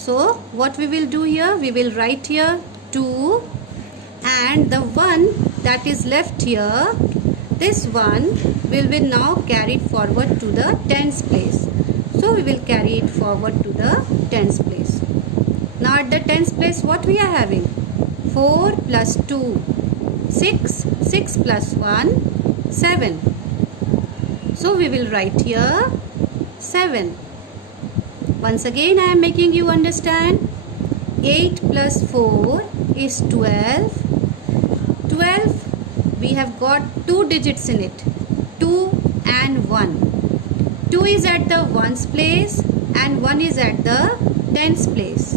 So what we will do here, we will write here 2, and the 1 that is left here, this one will be now carried forward to the tens place. So we will carry it forward to the tens place. Now at the tens place, what we are having? 4 plus 2, 6, 6 plus 1, 7. So we will write here 7. Once again I am making you understand. 8 plus 4 is 12. 12, we have got 2 digits in it. 2 and 1. 2 is at the ones place and 1 is at the tens place.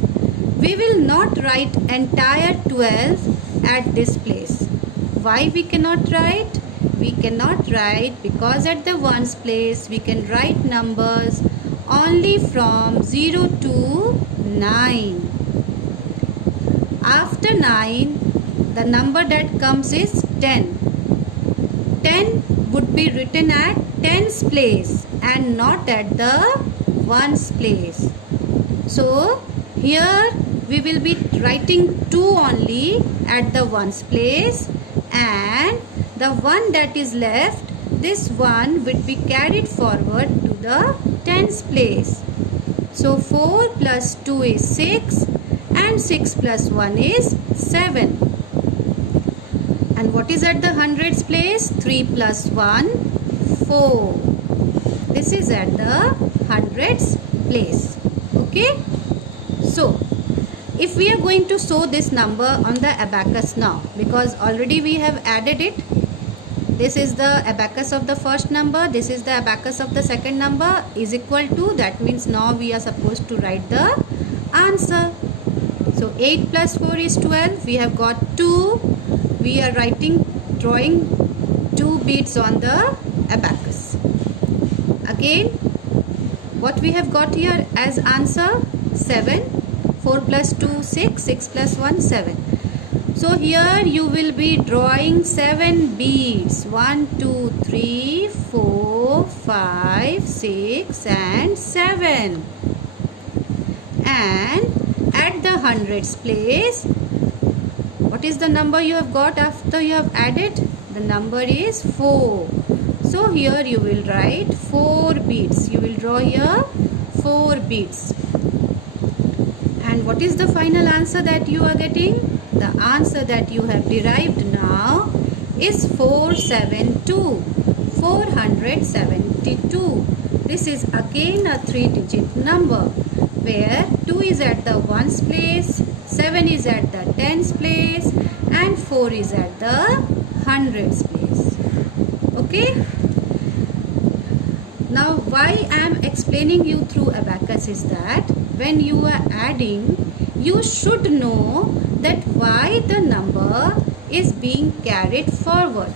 We will not write entire 12 at this place. Why we cannot write? We cannot write because at the ones place we can write numbers only from 0 to 9. After 9, the number that comes is 10. 10 would be written at tens place and not at the ones place. So here we will be writing 2 only at the ones place, and the one that is left, this one would be carried forward to the tens place. So 4 plus 2 is 6 and 6 plus 1 is 7. And what is at the hundreds place? 3 plus 1, 4. This is at the hundreds place. Okay. So if we are going to show this number on the abacus now, because already we have added it. This is the abacus of the first number, this is the abacus of the second number, is equal to, that means now we are supposed to write the answer. So 8 plus 4 is 12, we have got 2, we are drawing 2 beads on the abacus. Again, what we have got here as answer? 7, 4 plus 2, 6, 6 plus 1, 7. So here you will be drawing 7 beads. 1, 2, 3, 4, 5, 6 and 7. And at the hundreds place, what is the number you have got after you have added? The number is 4. So here you will write 4 beads. You will draw here 4 beads. And what is the final answer that you are getting? The answer that you have derived now is 472. 472. This is again a 3-digit number where 2 is at the ones place, 7 is at the tens place and 4 is at the hundreds place. Okay. Now why I am explaining you through abacus is that when you are adding, you should know that why the number is being carried forward.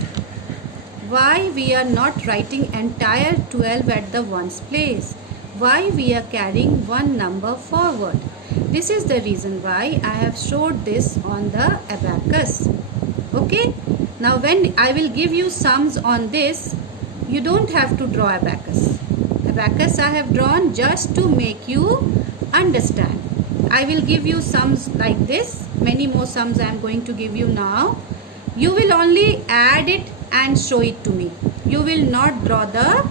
Why we are not writing entire 12 at the ones place. Why we are carrying one number forward. This is the reason why I have showed this on the abacus. Okay. Now when I will give you sums on this, you don't have to draw abacus. Abacus I have drawn just to make you understand. I will give you sums like this. Many more sums I am going to give you now. You will only add it and show it to me. You will not draw the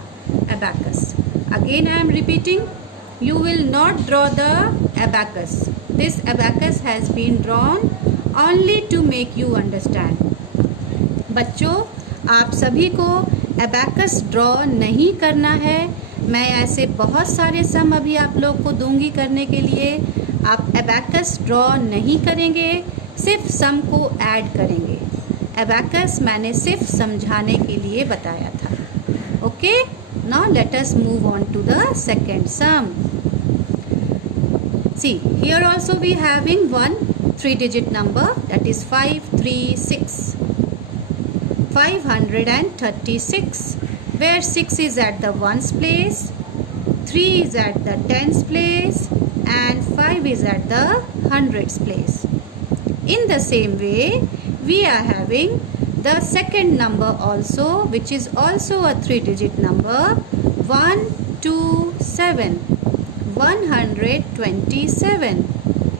abacus. Again I am repeating. You will not draw the abacus. This abacus has been drawn only to make you understand. बच्चों, आप सभी को abacus draw नहीं करना है. मैं ऐसे बहुत सारे सम अभी आप लोग को दूंगी करने के लिए. आप abacus ड्रॉ नहीं करेंगे, सिर्फ सम को ऐड करेंगे. abacus मैंने सिर्फ समझाने के लिए बताया था. Okay. Now let us move on to the second sum. See, here also we having one 3-digit number, that is 536. 536, where 6 is at the ones place, 3 is at the tens place and 5 is at the hundreds place. In the same way, we are having the second number also, which is also a 3-digit number, 127. 127,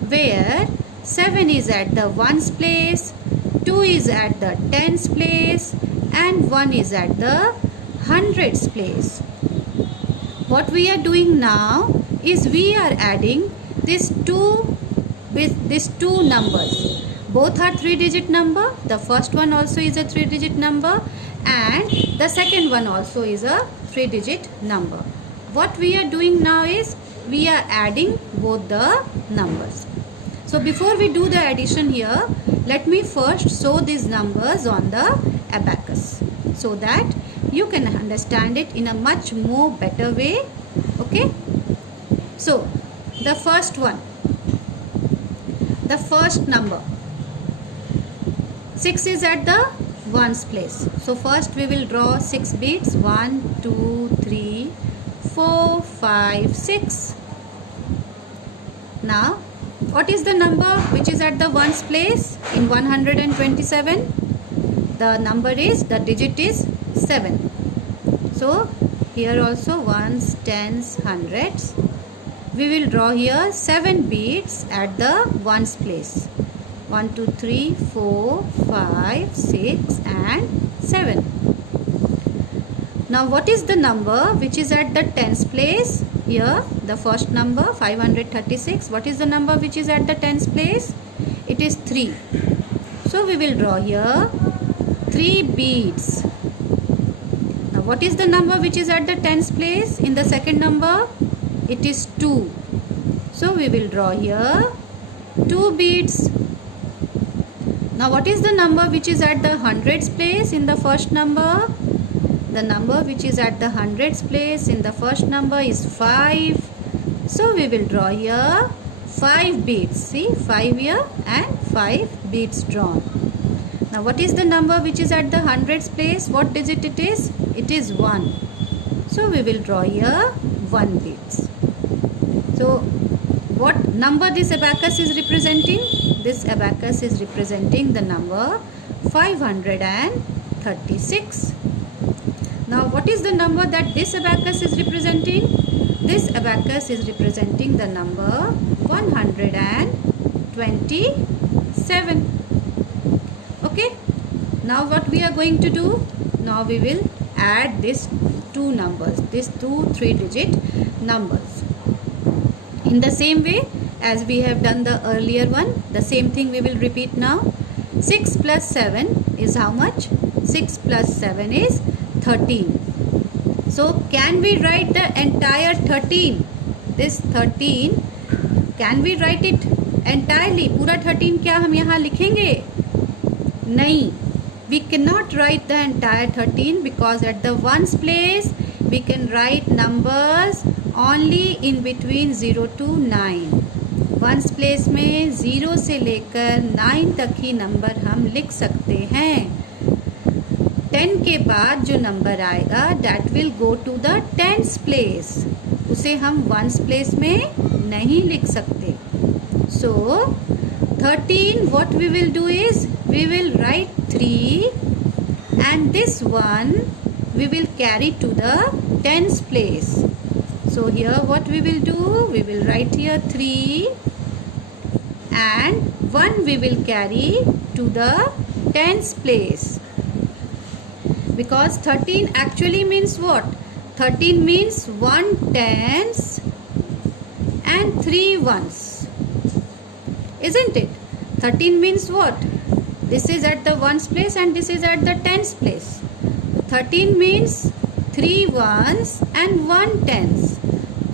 where 7 is at the ones place, 2 is at the tens place, and 1 is at the hundreds place. What we are doing now is we are adding these two numbers. Both are 3-digit number. The first one also is a 3-digit number, and the second one also is a 3-digit number. What we are doing now is we are adding both the numbers. So before we do the addition here, let me first show these numbers on the abacus so that you can understand it in a much more better way. Okay, so the first one, the first number, 6 is at the ones place. So first we will draw 6 beads. 1 2 3 4 5 6. Now what is the number which is at the ones place in 127? The number is, the digit is 7. So here also ones, tens, hundreds. We will draw here 7 beads at the ones place. 1 2 3 4 5 6 and 7. Now what is the number which is at the tens place? Here the first number 536. What is the number which is at the tens place? It is 3. So we will draw here 3 beads. Now what is the number which is at the tens place in the second number? It is 2. So we will draw here 2 beads. Now what is the number which is at the hundreds place in the first number? The number which is at the hundreds place in the first number is 5. So we will draw here 5 beads. See, 5 here and 5 beads drawn. Now what is the number which is at the hundreds place? What digit it is? It is 1. So we will draw here 1 beads. So what number this abacus is representing? This abacus is representing the number 536. Now what is the number that this abacus is representing? This abacus is representing the number 127. Okay. Now what we are going to do? Now we will add these two numbers, these two 3-digit numbers. In the same way as we have done the earlier one, the same thing we will repeat now. 6 plus 7 is how much? 6 plus 7 is 13. So can we write the entire 13? This 13, can we write it entirely? पूरा 13 क्या हम यहाँ लिखेंगे? नहीं. We cannot write the entire 13 because at the ones place we can write numbers only in between 0 to 9. Ones place में 0 से लेकर 9 तक ही नंबर हम लिख सकते हैं. 10 के बाद जो नंबर आएगा that will go to the tens place. उसे हम वंस प्लेस में नहीं लिख सकते. So 13, what we will do is we will write 3 and this one we will carry to the tens place. So here what we will do, we will write here 3 and 1 we will carry to the tens place. Because 13 actually means what? 13 means 1 tens and 3 ones. Isn't it? 13 means what? This is at the ones place and this is at the tens place. 13 means 3 ones and 1 tens.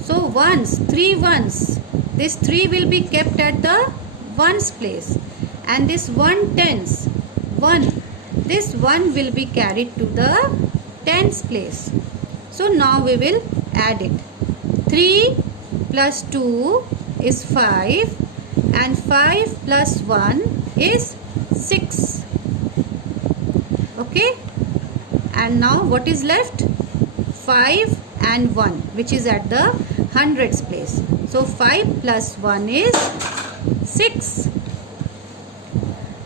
So ones, 3 ones. This 3 will be kept at the ones place. And this 1 tens, 1. This 1 will be carried to the tens place. So now we will add it. 3 plus 2 is 5 and 5 plus 1 is 6. Okay. And now what is left? 5 and 1 which is at the hundreds place. So 5 plus 1 is 6.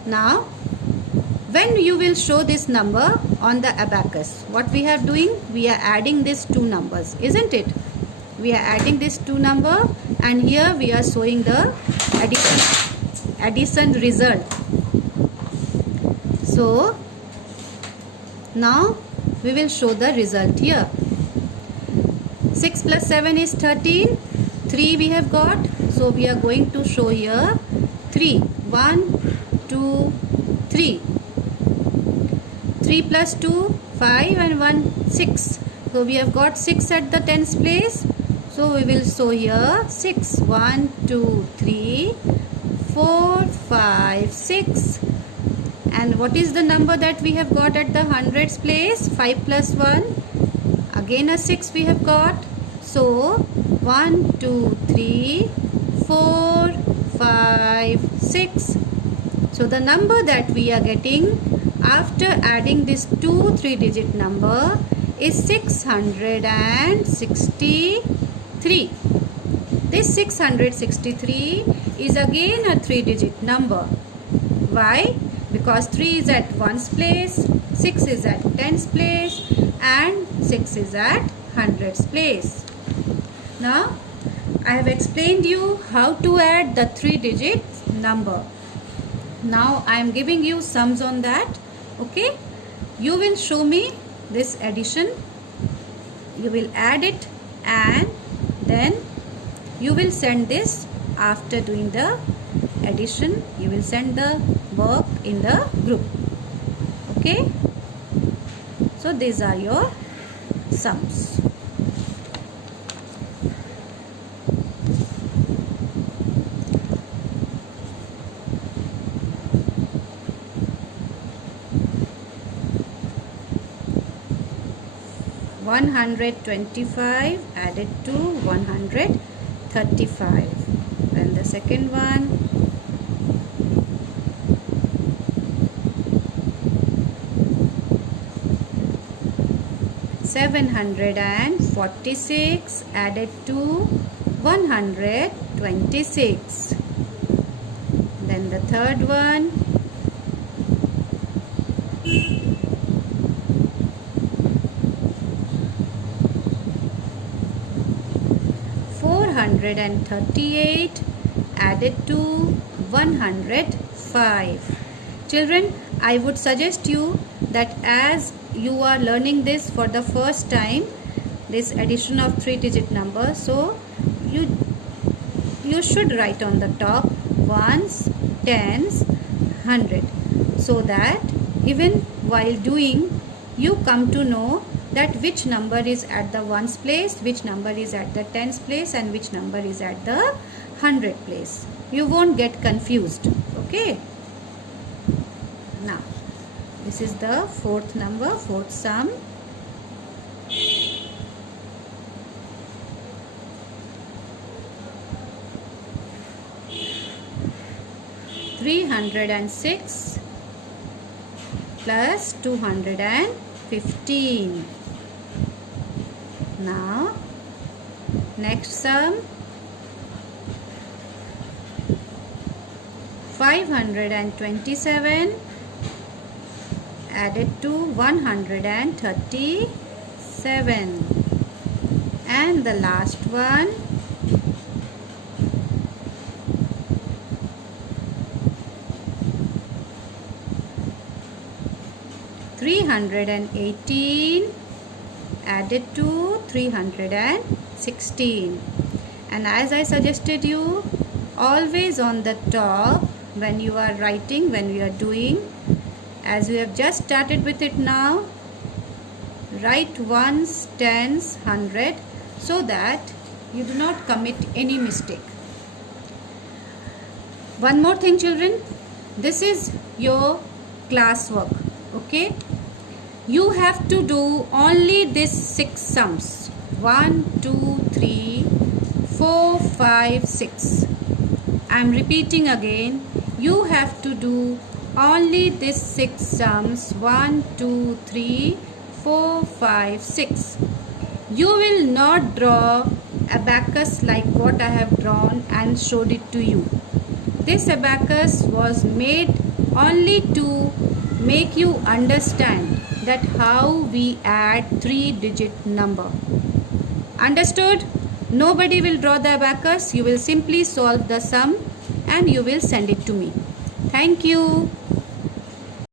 Now when you will show this number on the abacus, what we are doing? We are adding these two numbers, isn't it? we are adding this two number, and here we are showing the addition result. So now we will show the result here. 6 plus 7 is 13. 3 we have got, so we are going to show here 3. 1, 2, 3. 3 plus 2, 5, and 1, 6. So we have got 6 at the tens place. So we will show here 6. 1, 2, 3, 4, 5, 6. And what is the number that we have got at the hundreds place? 5 plus 1. Again a 6 we have got. So 1, 2, 3, 4, 5, 6. So the number that we are getting after adding this two 3-digit number is 663. This 663 is again a 3-digit number. Why? Because 3 is at ones place, 6 is at tens place, and 6 is at hundreds place. Now I have explained you how to add the 3-digit number. Now I am giving you sums on that. Okay, you will show me this addition, you will add it, and then you will send this. After doing the addition, you will send the work in the group. Okay, so these are your sums. $125 added to 135. Then the second one, $746 added to 126. Then the third one, $438 added to 105. Children, I would suggest you that as you are learning this for the first time, this addition of 3-digit number, so you should write on the top ones, tens, 100, so that even while doing you come to know that which number is at the ones place, which number is at the tens place, and which number is at the 100 place. You won't get confused. Okay, now this is the fourth number, fourth sum. $306 plus 215. Now next sum, 527 added to 137. And the last one, 318 added to 316. And as I suggested you, always on the top when you are writing, when you are doing, as you have just started with it now, write ones, tens, 100, so that you do not commit any mistake. One more thing, children, this is your classwork. Okay, you have to do only these 6 sums, 1, 2, 3, 4, 5, 6. I am repeating again, you have to do only these 6 sums, 1, 2, 3, 4, 5, 6. You will not draw abacus like what I have drawn and showed it to you. This abacus was made only to make you understand that how we add 3-digit number. Understood? Nobody will draw the abacus. You will simply solve the sum and you will send it to me. Thank you.